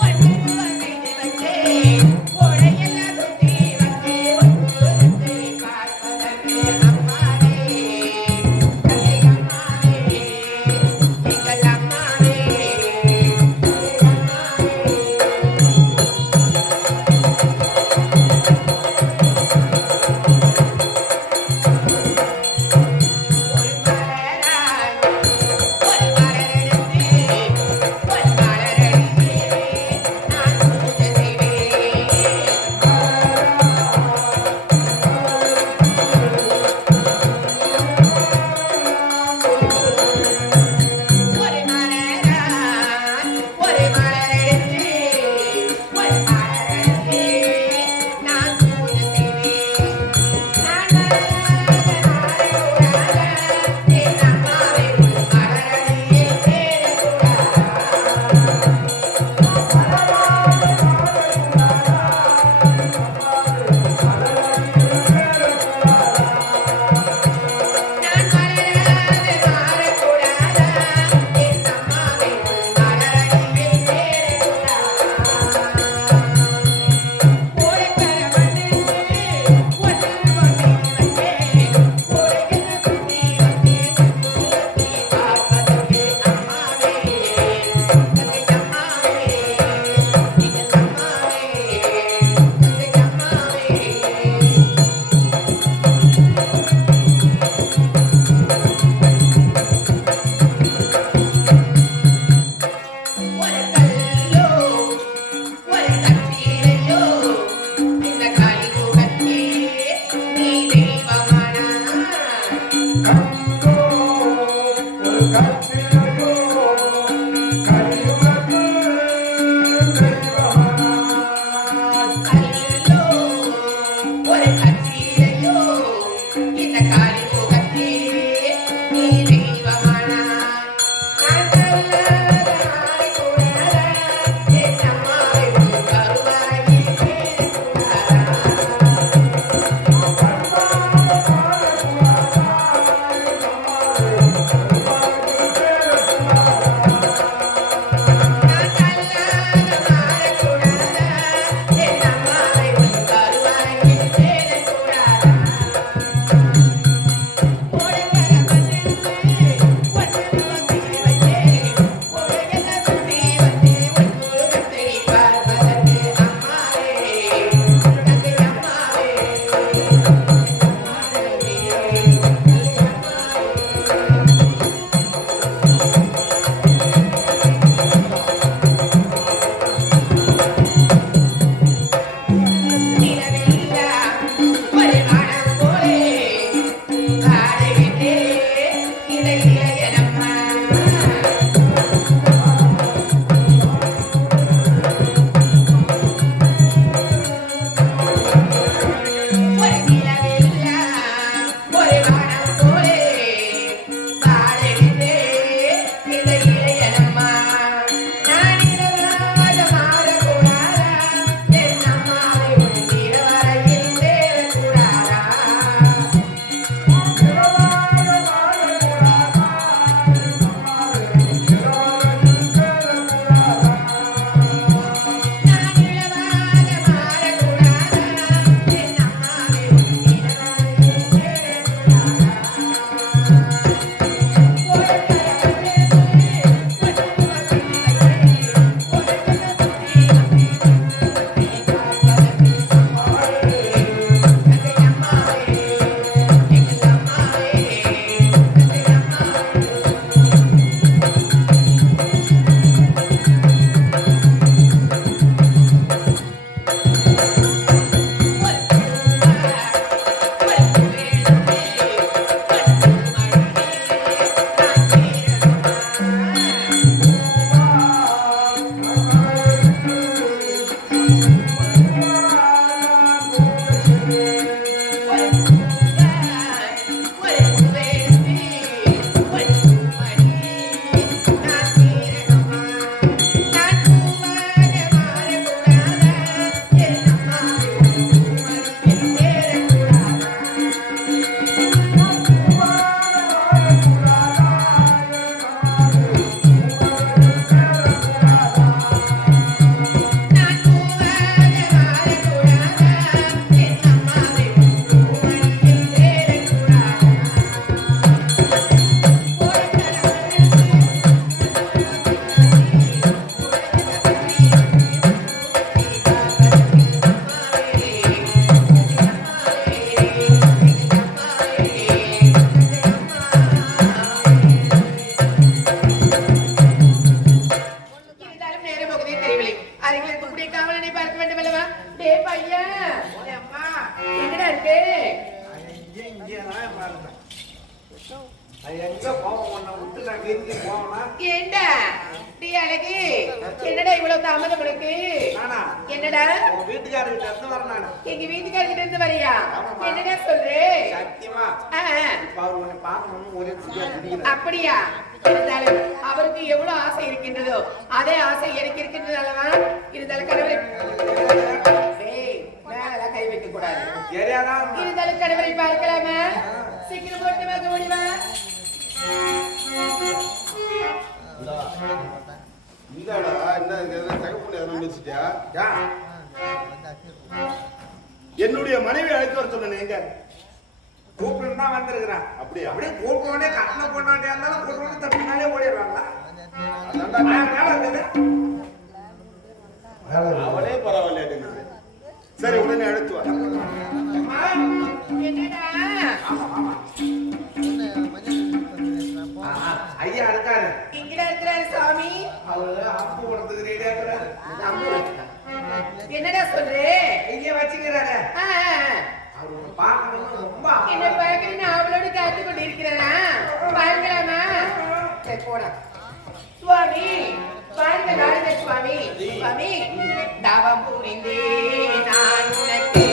One அருகில் இருக்கக்கூடிய காவலனை பார்க்க வேண்டும் அல்லவா? டே பையன், எங்கடா இருக்கு? ஏண்டா டீ அழகு, என்னடா இவ்வளவு தாமதம் உனக்கு? என்னடா எங்க வீட்டுக்காரர்கிட்ட இருந்து வரியா? என்னடா சொல்றே? அப்படியா? இருந்தாலும் அவருக்கு எவ்வளவு ஆசை இருக்கின்றதோ அதே ஆசை எனக்கு இருக்கின்றது அல்லவா? இருந்தாலும் கணவரை மேல கை வைக்க கூடாது. இருந்தாலும் கணவரை பார்க்கலாமா? சீக்கிரம் போட்டு வாங்க, முடிவா? என்னுடைய மனைவி அழைத்து வர சொன்னேன். எங்க கூப்பிட்டு தான் வந்திருக்கிறான். அப்படியே அப்படியே கூப்பிட்டோடனே கட்டண கொண்டாட்டியா இருந்தாலும் கூப்பிட்டு தப்பினாலே ஓடிடுவாங்களா? அவளே பரவாயில்ல. சரி, உடனே அழைத்து வா. ஐயா இருக்காரு. இங்கடா இருக்கிறாரு சாமி. அவரு அம்பு கொடுத்துக்கு ரெடியா இருக்கிறாரு. என்னடா சொல்றே? இங்க வச்சுக்கிறாரு. அவரு பார்க்கணும் ரொம்ப என்ன பார்க்கணும்னு அவளோட காத்து கொண்டு இருக்கிறாரா? பார்க்கலாமா? சரி போடா. சுவாமி பாருங்க, நாடுங்க சுவாமி. சுவாமி, தவம் புரிந்தே நான் உனக்கு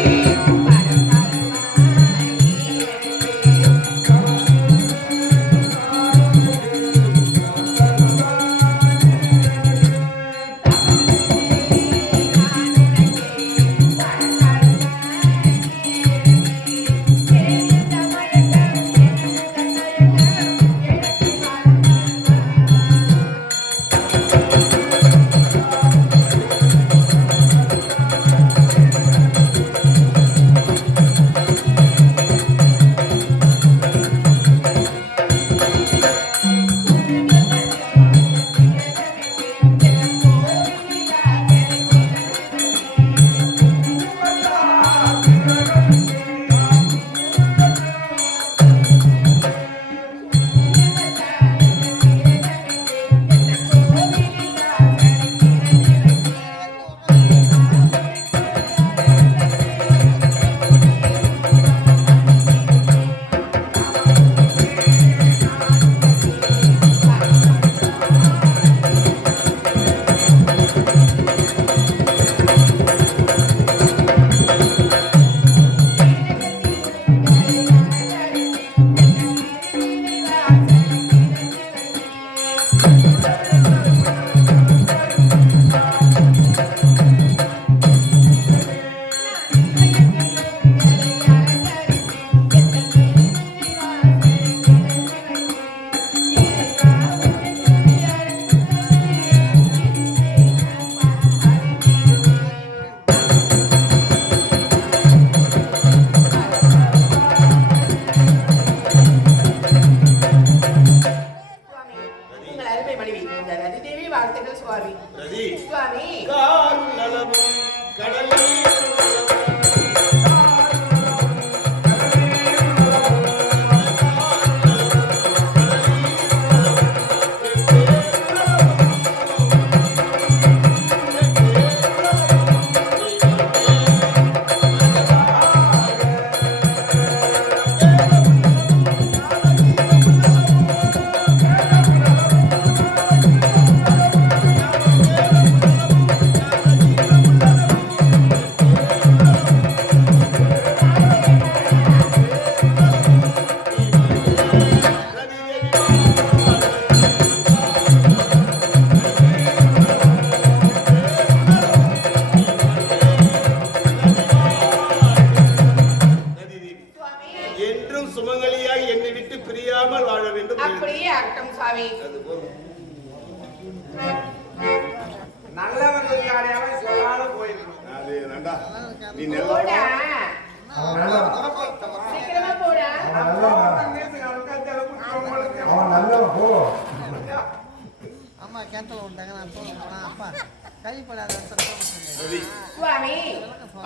ரவி, சுவாமி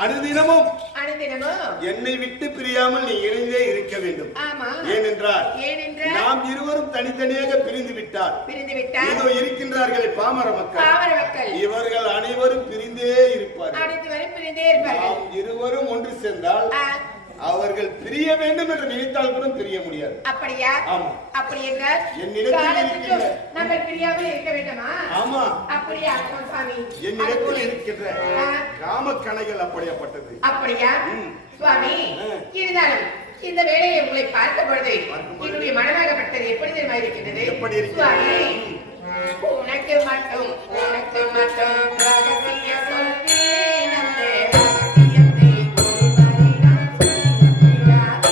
அனுதினமும் அனுதினமும் என்னை விட்டு பிரியாமல் நீ இணைந்தே இருக்க வேண்டும். ஆமா ஏனென்றால் ஏனென்றால் நாம் இருவரும் தனித்தனியாக பிரிந்து விட்டால் பிரிந்து விட்டால் இதோ இருக்கின்றார்களே பாமர மக்கள், பாமர மக்கள் இவர்கள் அனைவரும் பிரிந்தே இருப்பார்கள். அனைத்து வரை பிரிந்தே இருப்பார்கள். நாம் இருவரும் ஒன்று சேர்ந்தால் ஆ, அவர்கள் பிரிய வேண்டும் என்று நினைத்தால் கூட பிரிய முடியாது. அப்படியா? ஆமா. அப்படி என்றால் என்னிடத்தில் காலத்துக்கும் இருக்கின்ற- நம்ம பிரியாமல் இருக்க வேண்டுமா? ஆமா, அப்படியா சுவாமி? என்னிடத்தில் இருக்கின்ற ஆ, காமக்கணைகள் அப்படியாப்பட்டது. அப்படியா ம். சுவாமி? ஆ. இருந்தாலும் இந்த வேலையை உங்களை பார்த்த பொழுது பார்க்கும் பொழுது என்னுடைய மனமாகப்பட்டது எப்படி தெரியுமா இருக்கின்றது? எப்படி இருக்கிறது? சுவாமி, உனக்கு மட்டும் ரகசிய சொல்வேன் அந்த ரகசியத்தை ஒருவரிடம் சொல்லிவிடாதே.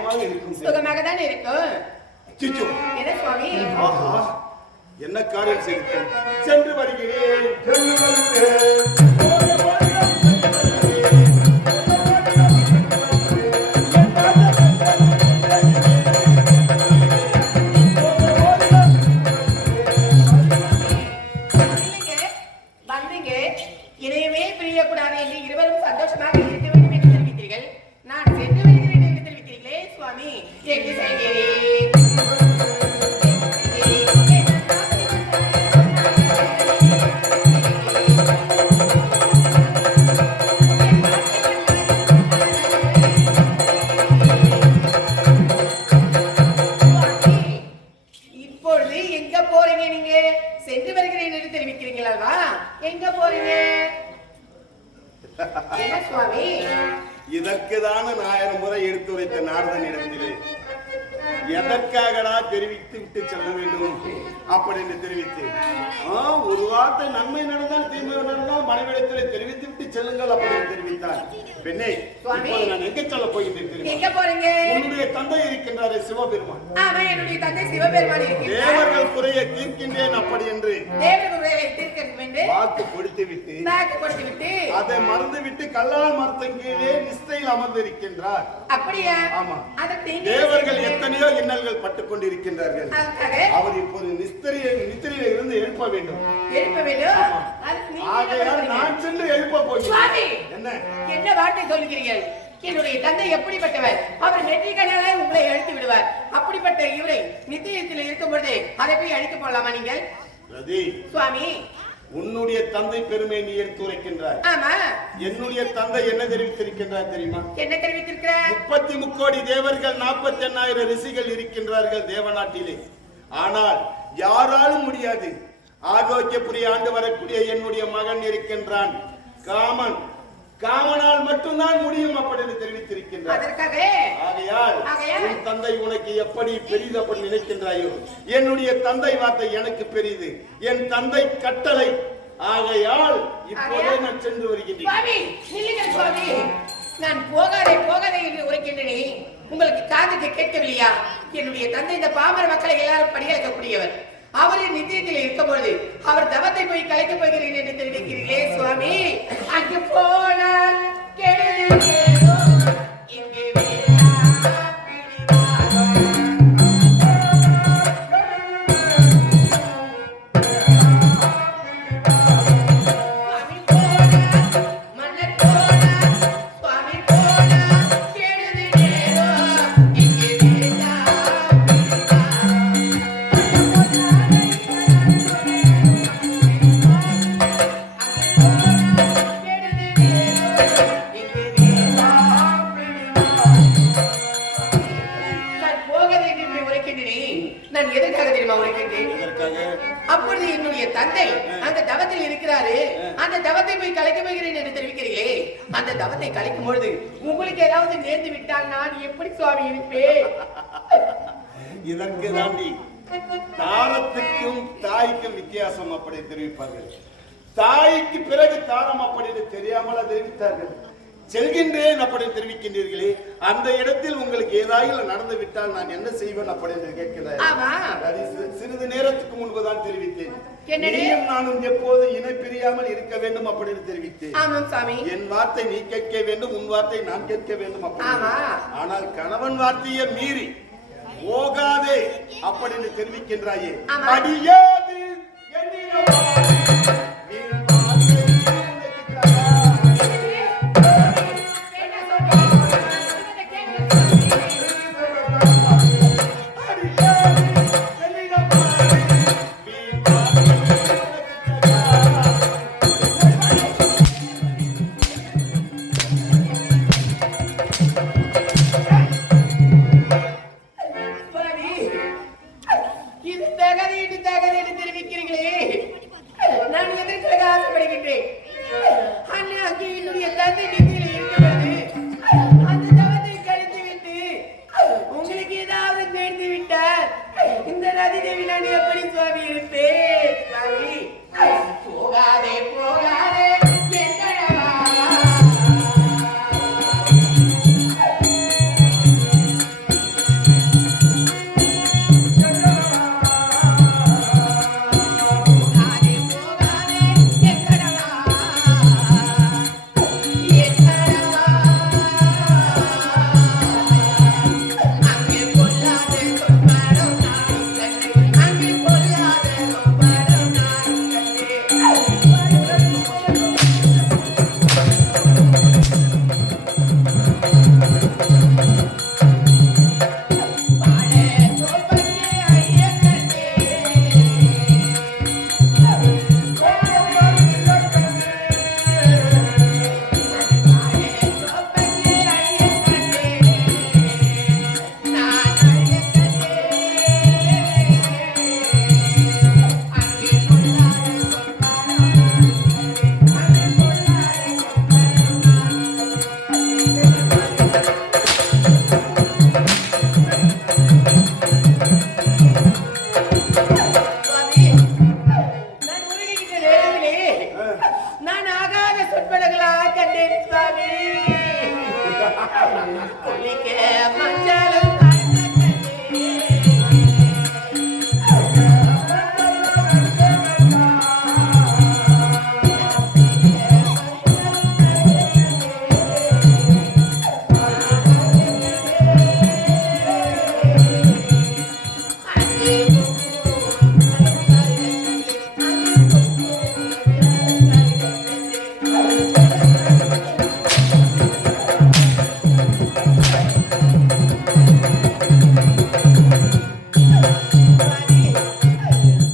சுகமாக இருக்கும் தேவி. சுகமாக தானே இருக்கும். சிச்சு. என்ன சுவாமி? ஆஹா, என்ன காரியம் செய்தேன்? சென்று வருகிறேன். வந்தீங்க இணையமே பிரியக்கூடாது என்று இருவரும் சந்தோஷமாக இருக்க வேண்டும் என்று தெரிவித்தீர்கள். நான் சென்று வருகிறேன் என்று தெரிவித்தீர்களே சுவாமி. எங்கு செல்கிறேன்? இப்பொழுது எங்க போறீங்க? நீங்க சென்று வருகிறேன் என்று தெரிவிக்கிறீங்களா? எங்க போறீங்க? என்ன சுவாமி? இதற்குதான 1000 முறை எடுத்துரைத்த நாரதன் இடத்திலே எதற்காகடா தெரிவித்து விட்டு செல்ல வேண்டும் அப்படின்னு தெரிவித்து ஒரு வார்த்தை நன்மை நடந்தால் தீமை நடந்தால் மனைவிடத்திலே தெரிவித்து விட்டு செல்லுங்கள் அப்படின்னு தெரிவித்தார். பெண்ணே, இப்போது நான் எங்க சொல்ல போகிறேன்? எங்க போறீங்க? உன்னுடைய தந்தை இருக்கின்றாரே சிவபெருமான். ஆமா, என்னுடைய தந்தை சிவபெருமான் இருக்கிறார். தேவர்கள் குறையை தீர்க்கின்றேன் அப்படி என்று தேவர்களை தீர்க்க வேண்டும் வாக்கு கொடுத்து விட்டு அதை மறந்து விட்டு கல்லால் மரத்தின் கீழே நிஷ்டையில் அமர்ந்திருக்கின்றார். அப்படியா? ஆமா. தேவர்கள் எத்தனையோ இன்னல்கள் பட்டுக் கொண்டிருக்கின்றார்கள். அவர் இப்போது நித்திரையில இருந்து எழுப்ப வேண்டும். ஆகையால் நான் சென்று எழுப்ப போகிறேன். என்ன வார்த்தை சொல்கிறீர்கள்? என்னுடைய தந்தை எப்படிப்பட்டவர்? அவர் நெற்றி கண்ணாலே உங்களை அழித்து விடுவார். அப்படிப்பட்ட இவரை நித்தியத்தில் இருக்கும் பொழுது அதை போய் அழித்து போடலாமா நீங்கள்? சுவாமி, உன்னுடைய தந்தை பெருமை நீ எடுத்துரைக்கின்றாய். ஆமா. என்னுடைய தந்தை என்ன தெரிவித்திருக்கின்றார் தெரியுமா? என்ன தெரிவித்திருக்கிறார்? 33 கோடி தேவர்கள் 48,000 ரிஷிகள் இருக்கின்றார்கள் தேவநாட்டிலே. ஆனால் யாராலும் முடியாது. ஆரோக்கியபுரி ஆண்டு வரக்கூடிய என்னுடைய மகன் இருக்கின்றான் காமனால் மட்டும்தான் முடியும் அப்படின்னு தெரிவித்திருக்கின்றார். ஆகையால் உன் தந்தை உனக்கு எப்படி பெரிது அப்படி நினைக்கின்றாயோ, என்னுடைய தந்தை வார்த்தை எனக்கு பெரிது, என் தந்தை கட்டளை. ஆகையால் இப்போதே நான் சென்று வருகின்றேன். நான் போகாதே என்று உரைக்கின்றேன். உங்களுக்கு காதுக்கு கேட்கவில்லையா? என்னுடைய தந்தை இந்த பாமர மக்களை எல்லாரும் படியளிக்கக்கூடியவர். அவரின் நித்தியத்தில் இருக்கும் பொழுது அவர் தவத்தை போய் கலைக்கப் போகிறேன் என்று தெரிவிக்கிறீர்களே சுவாமி. அங்கு போனால் நான் எதற்காக தெரியுமா உரைக்கின்றேன்? அப்பொழுது என்னுடைய தந்தை அந்த தவத்தில் இருக்கிறாரு. அந்த தவத்தை போய் கலைக்க போகிறேன் என்று தெரிவிக்கிறீர்களே, அந்த தவத்தை கலைக்கும் பொழுது உங்களுக்கு ஏதாவது நேர்ந்து விட்டால் நான் எப்படி சுவாமி இருப்பேன்? இதற்கு தாண்டி தாரத்துக்கும் தாய்க்கும் வித்தியாசம் அப்படி தெரிவிப்பார்கள். தாய்க்கு பிறகு தாரம் அப்படின்னு தெரியாமல் தெரிவித்தார்கள். செல்கின்றேன் அப்படின்னு தெரிவிக்கின்றீர்களே, அந்த இடத்தில் உங்களுக்கு ஏதாவது நடந்து விட்டால் நான் என்ன செய்வேன் அப்படின்னு கேட்கிறேன். சிறிது நேரத்துக்கு முன்புதான் தெரிவித்தேன். நீயும் நானும் எப்போது இணை பிரியாமல் இருக்க வேண்டும் அப்படின்னு தெரிவித்தேன். என் வார்த்தை நீ கேட்க வேண்டும், உன் வார்த்தை நான் கேட்க வேண்டும் அப்படி. ஆனால் கணவன் வார்த்தையை மீறி போகாதே அப்படின்னு தெரிவிக்கின்றாயே, அடியாது தெரிவிக்கிறீர்களே, நான்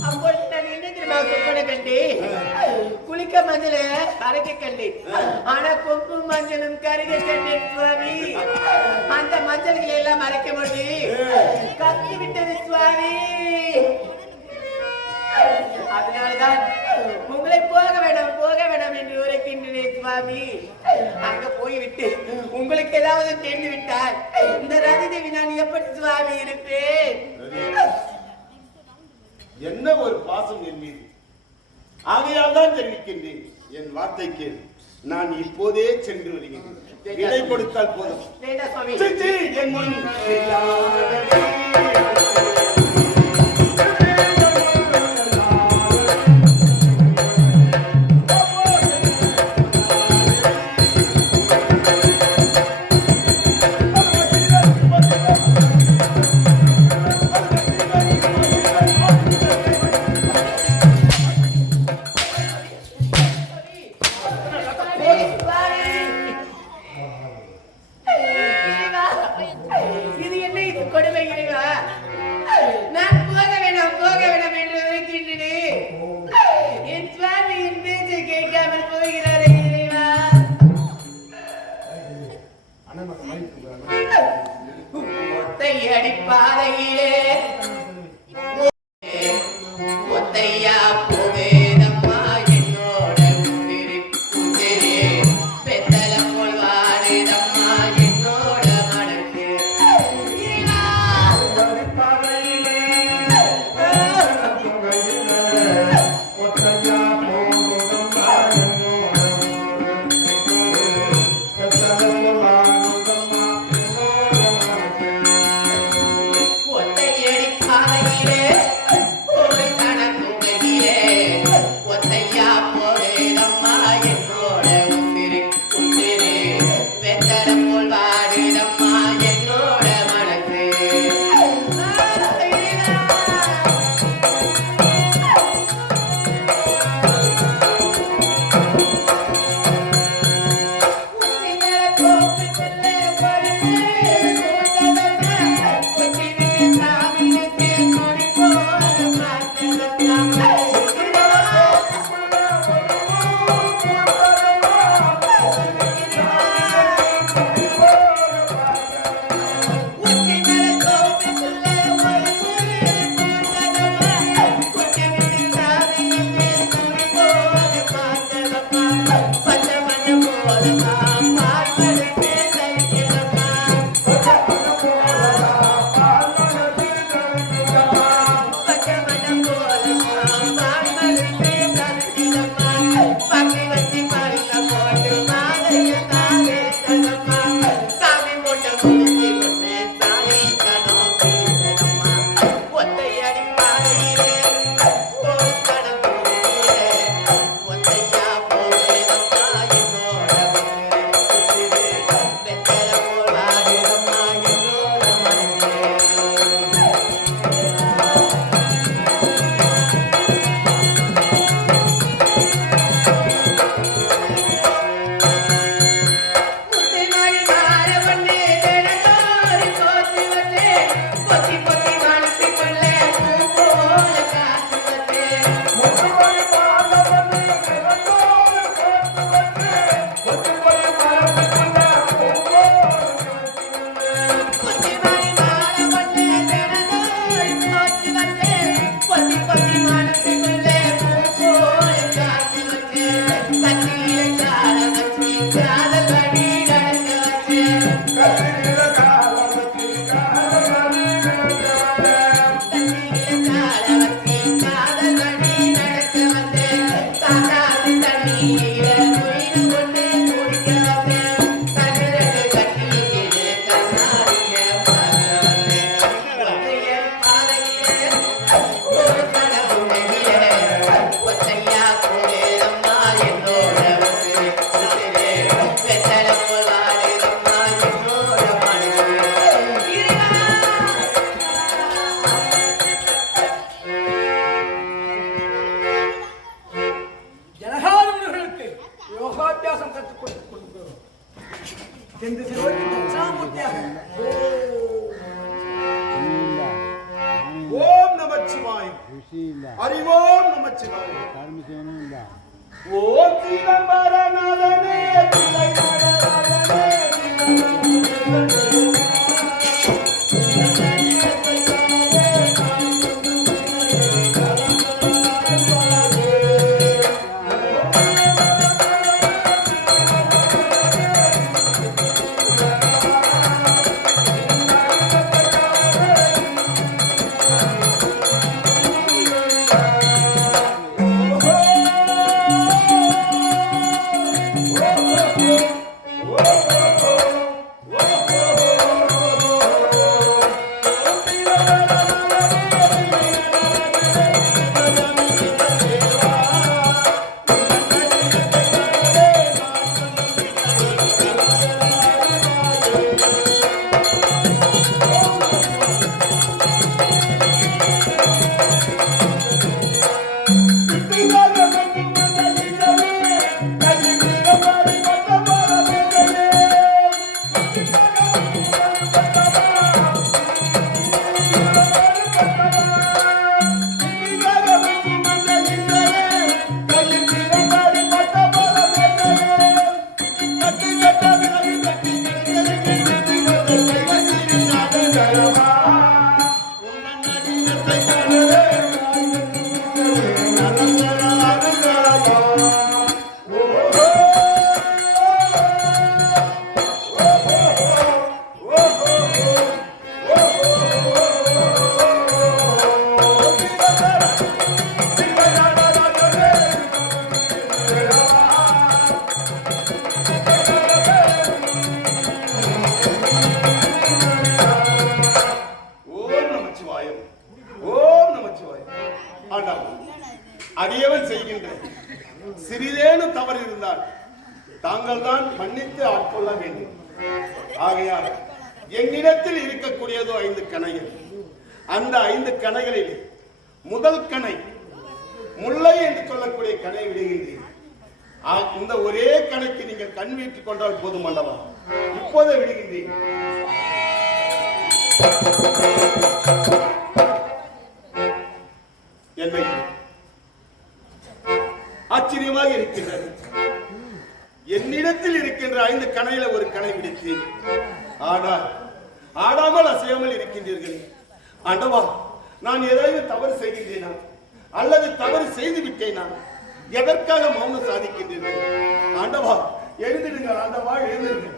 அப்பொழுது நான் என்ன தெரியுமா சொப்பனை கண்டேன்? குளிக்க மஞ்சள் அரைக்க கண்டேன். ஆனா கொப்பு மஞ்சளும் கருக கண்டேன் சுவாமி. அந்த மஞ்சள்களை எல்லாம் அரைக்க போது கத்தி விட்டது சுவாமி. அதனால்தான் உங்களை போக வேண்டாம் என்று உரைக்கின்றேன் சுவாமி. அங்க போய்விட்டு உங்களுக்கு ஏதாவது தெரிந்து விட்டால் இந்த ரதிதேவி நான் எப்படி சுவாமி இருப்பேன்? என்ன ஒரு பாசம் என் மீது. ஆகையால் தான் தெரிவிக்கின்றேன். என் வார்த்தைக்கு நான் இப்போதே சென்று வருகிறேன். விடை கொடுத்தால் போதும். வேண்டாம் சுவாமி. சிச்சி, என் முன் இல்லாததே. இது என்ன இது கொடுமை இறைவா? நான் போக வேண்டாம் என்று உரைக்கின்றேன். என் சுவாமி என் பேச்சை கேட்காமல் போகிறாரே இறைவா. ஒத்தையடி பாதையிலே ஒத்தையா போவேதம்மா என்னோட உதிரி பெத்தல போல் வாடுதம்மா என்னோட மனக்கு. இறைவா ஒத்தையடி அறிவோம் நமச்சிவாய. ஓம் சிதம்பரநாதனே தில்லை நடராஜனே அடியவன் செய்கின்ற சிறிதேனும் தவறு இருந்தால் தாங்கள் தான் மன்னித்து ஆட்கொள்ள வேண்டும். ஆகையால் என்னிடத்தில் இருக்கக்கூடியதோ 5 கணைகள். அந்த 5 கணைகளில் முதல் கணை முல்லை என்று சொல்லக்கூடிய கணை விடுகின்றேன். இந்த ஒரே கணைக்கு நீங்கள் கண் வீட்டுக் கொண்டால் போதும் அல்லவா? இப்போதே விடுகின்றேன். என்னை ஆச்சரியமாக இருக்கின்றது. என்னிடத்தில் இருக்கின்ற 5 கணையில ஒரு கணை பிடித்து ஆனால் ஆடாமல் அசையாமல் இருக்கின்றீர்கள். ஆண்டவா, நான் ஏதாவது தவறு செய்கின்றேனா அல்லது தவறு செய்து விட்டேனா? எதற்காக மௌனம் சாதிக்கின்றீர்கள்? ஆண்டவா எழுதிடுங்கள். ஆண்டவா எழுதிடுங்கள்.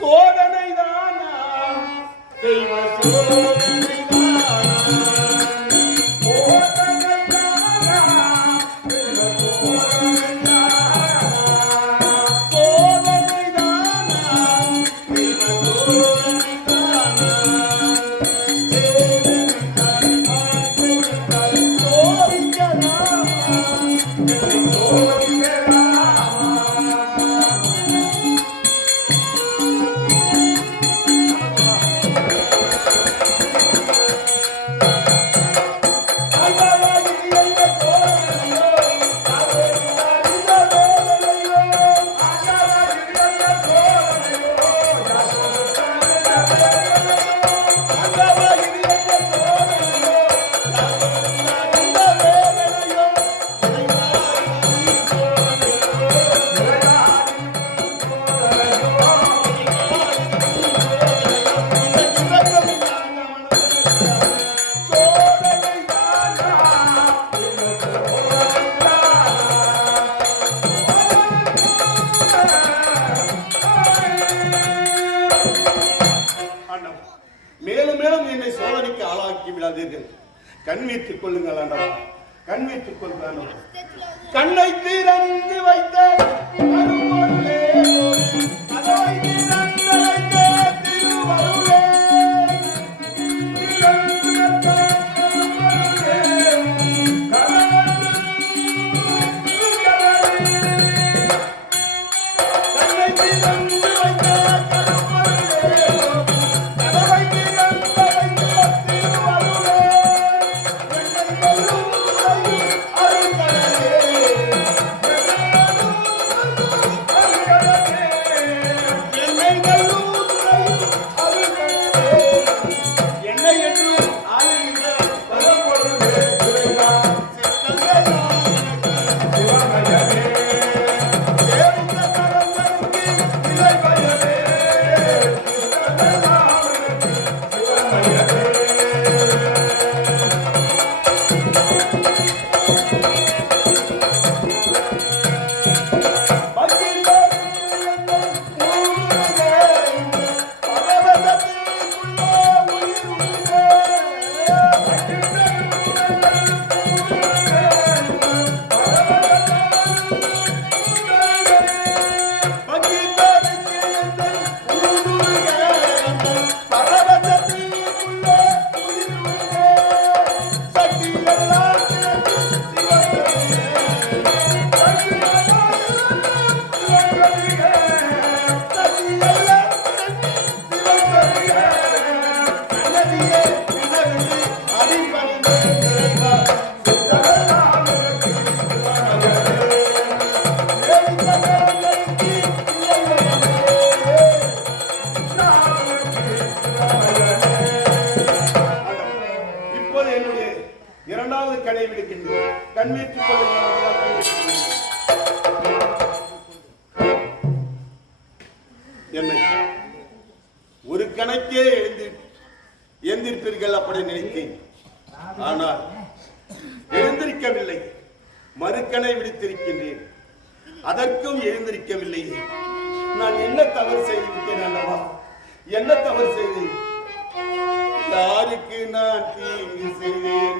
சோதனை தானா தெய்வ சோதனை கண் வைத்துக் கொள்ளுங்கள் ஆண்டவா, கண் வைத்துக் கொள்ளுங்கள். கண்ணை திறந்து வைத்த அருள்மொழியே, கதவை திறந்து வைத்த திருவருளே, திறந்து வைத்த திருவருளே, கண்ணை திறந்து வைத்த திருவருளே, கதவை திறந்து வைத்த திருவருளே, அருள்கடலே கடைபிடிக்கின்றேன். கண்வீட்டுக் கொள்ளுங்கள். என்னை ஒரு கணக்கே எழுந்திருப்பீர்கள் அப்படி நினைத்தேன். ஆனால் எழுந்திருக்கவில்லை. மறுக்கணை விடுத்திருக்கின்றேன். அதற்கும் எழுந்திருக்கவில்லை. நான் என்ன தவறு செய்துவிட்டேன் அல்லவா? என்ன தவறு செய்தேன்? யாருக்கு நான் தீங்கு செய்தேன்?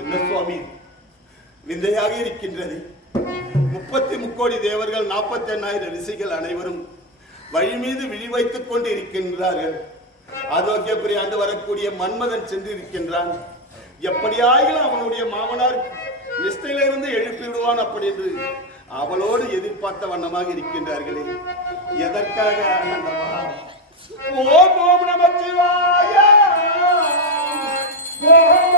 என்ன சுவாமி விந்தையாக இருக்கின்றது. 33 தேவர்கள் 48,000 ரிஷிகள் அனைவரும் வழி மீது விழி வைத்துக் கொண்டு இருக்கின்றார்கள். ஆரோக்கிய பிரியாண்டு வரக்கூடிய மன்மதன் சென்று இருக்கின்றான். எப்படியாயிலும் அவனுடைய மாமனார் நிஷ்டையிலிருந்து எழுப்பி விடுவான் அப்படி என்று அவளோடு எதிர்பார்த்த வண்ணமாக இருக்கின்றார்களே. எதற்காக? ஓம் ஓம் நமச்சிவாய ஓம்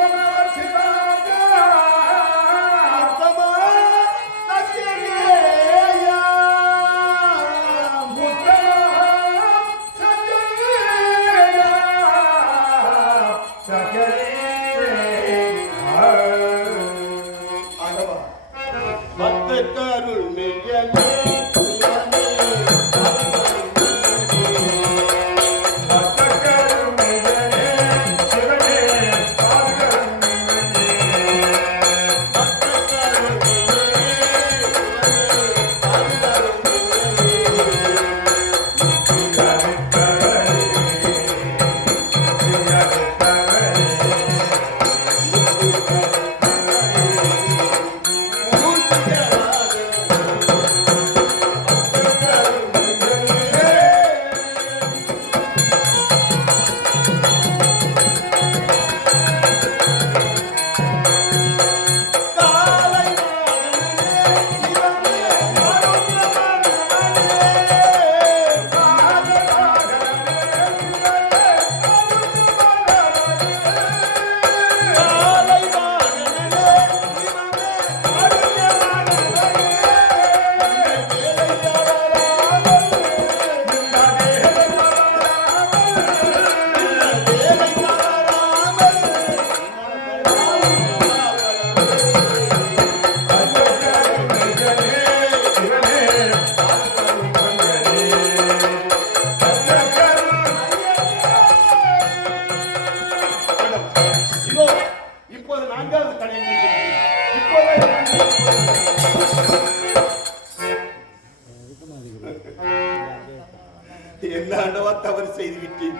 தவறு செய்துவிட்டேன்.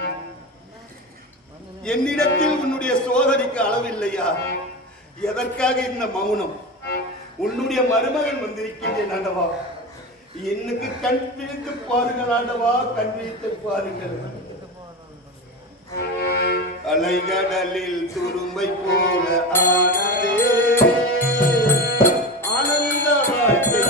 என்னிடத்தில் உன்னுடைய சோதனைக்கு அளவில்லையா? எதற்காக இந்த மௌனம்? உன்னுடைய மருமகன் வந்திருக்கின்றேன் ஆண்டவா. என்னுக்கு கண் பிடித்து பாருங்கள் ஆண்டவா, கண் பிடித்து பாருங்கள். அலைகடலில் துரும்பை போல ஆனதே ஆனந்த வாழ்க்கை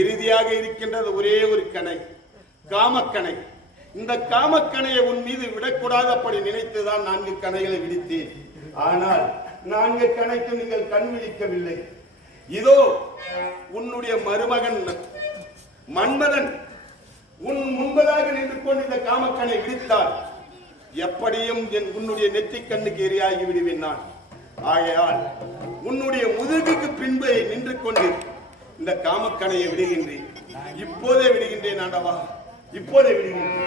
இறுதியாக இருக்கின்றது ஒரே ஒரு கணை, காமக்கணை. இந்த காமக்கணையை உன் மீது விடக்கூடாது அப்படி நினைத்துதான் 4 கணைகளை விடுத்தேன். ஆனால் 4 கணைக்கு நீங்கள் கண் விழிக்கவில்லை. இதோ உன்னுடைய மருமகன் மன்மதன் உன் முன்பதாக நின்று கொண்டு இந்த காமக்கணை விடுத்தால் எப்படியும் உன்னுடைய நெற்றி கண்ணுக்கு எரியாகி விடுவேன் நான். ஆகையால் உன்னுடைய முதுகுக்கு பின்பு நின்று கொண்டு இந்த காமக்கணையை விடுகின்றேன். இப்போதே விடுகின்றேன் ஆண்டவா, இப்போதே விடுகின்றேன்.